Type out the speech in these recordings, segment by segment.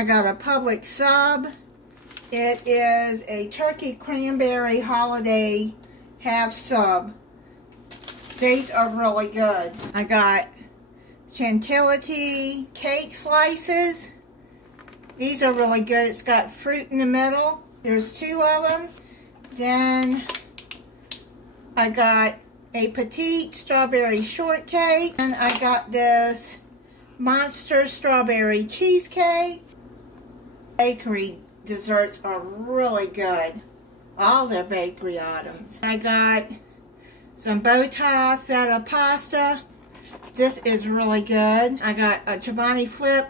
I got a Publix sub. It is a turkey cranberry holiday half sub. These are really good. I got chantilly cake slices. These are really good. It's got fruit in the middle. There's 2 of them. Then I got a petite strawberry shortcake. And I got this monster strawberry cheesecake. Bakery desserts are really good. All their bakery items. I got some bow tie feta pasta. This is really good. I got a Chobani Flip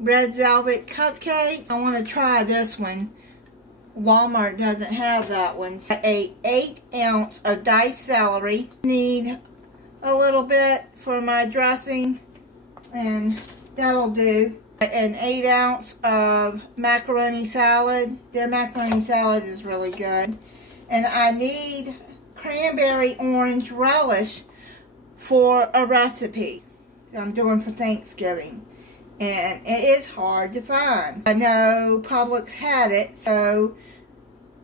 red velvet cupcake. I want to try this one. Walmart doesn't have that one. A 8-ounce of diced celery. Need a little bit for my dressing, and that'll do. An 8-ounce of macaroni salad. Their macaroni salad is really good. And I need cranberry orange relish for a recipe I'm doing for Thanksgiving. And it is hard to find. I know Publix had it, so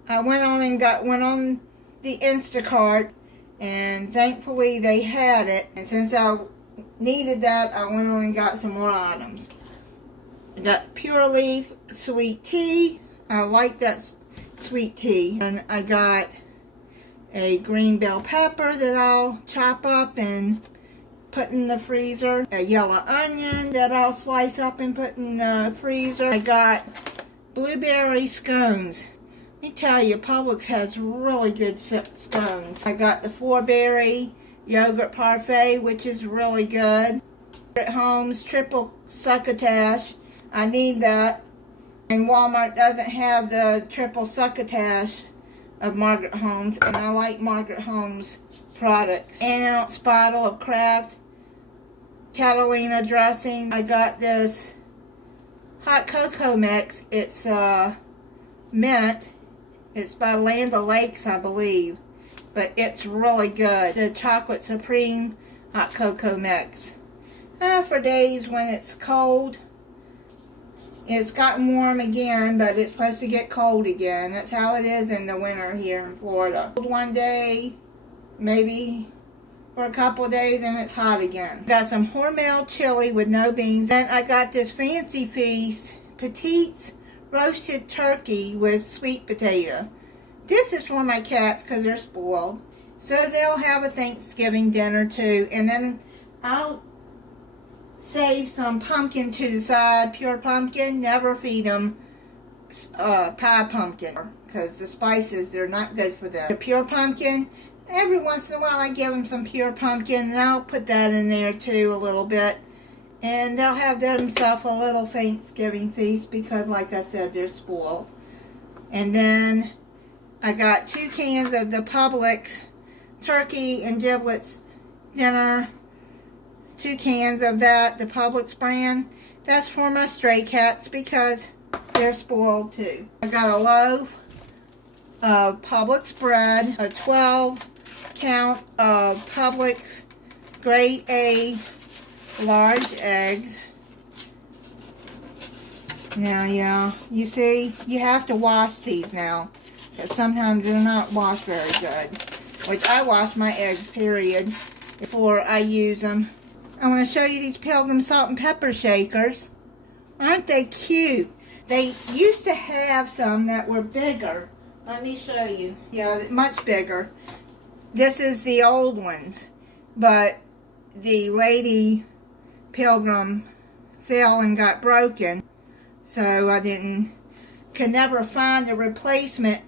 I went on the Instacart, and thankfully they had it. And since I needed that, I went on and got some more items. I got Pure Leaf sweet tea. I like that sweet tea. And I got a green bell pepper that I'll chop up and put in the freezer. A yellow onion that I'll slice up and put in the freezer. I got blueberry scones. Let me tell you, Publix has really good scones. I got the 4-berry yogurt parfait, which is really good. At Home's triple succotash. I need that. And Walmart doesn't have the triple succotash of Margaret Holmes, and I like Margaret Holmes products. 1-ounce bottle of Kraft Catalina dressing. I got this hot cocoa mix. It's mint. It's by Land O'Lakes, I believe, but it's really good. The chocolate supreme hot cocoa mix. For days when it's cold. It's gotten warm again, but it's supposed to get cold again. That's how it is in the winter here in Florida. One day, maybe for a couple of days, and it's hot again. Got some Hormel chili with no beans. And I got this Fancy Feast petite roasted turkey with sweet potato. This is for my cats because they're spoiled. So they'll have a Thanksgiving dinner too. And then I'll save some pumpkin to the side, pure pumpkin. Never feed them pie pumpkin because the spices, they're not good for them. The pure pumpkin, every once in a while I give them some pure pumpkin, and I'll put that in there too a little bit. And they'll have themselves a little Thanksgiving feast because, like I said, they're spoiled. And then I got 2 cans of the Publix turkey and giblets dinner. 2 cans of that, the Publix brand. That's for my stray cats because they're spoiled too. I got a loaf of Publix bread, a 12-count of Publix grade A large eggs. Now, yeah, you see, you have to wash these now because sometimes they're not washed very good. Which I wash my eggs, period, before I use them. I want to show you these Pilgrim salt and pepper shakers. Aren't they cute? They used to have some that were bigger. Let me show you. Yeah, much bigger. This is the old ones. But the lady Pilgrim fell and got broken. So I could never find a replacement.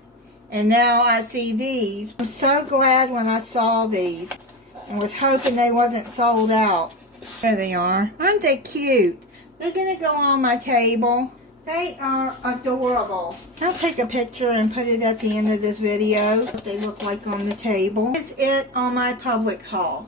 And now I see these. I'm so glad when I saw these. And was hoping they wasn't sold out. There they are. Aren't they cute? They're going to go on my table. They are adorable. I'll take a picture and put it at the end of this video. What they look like on the table. It's it on my Publix haul.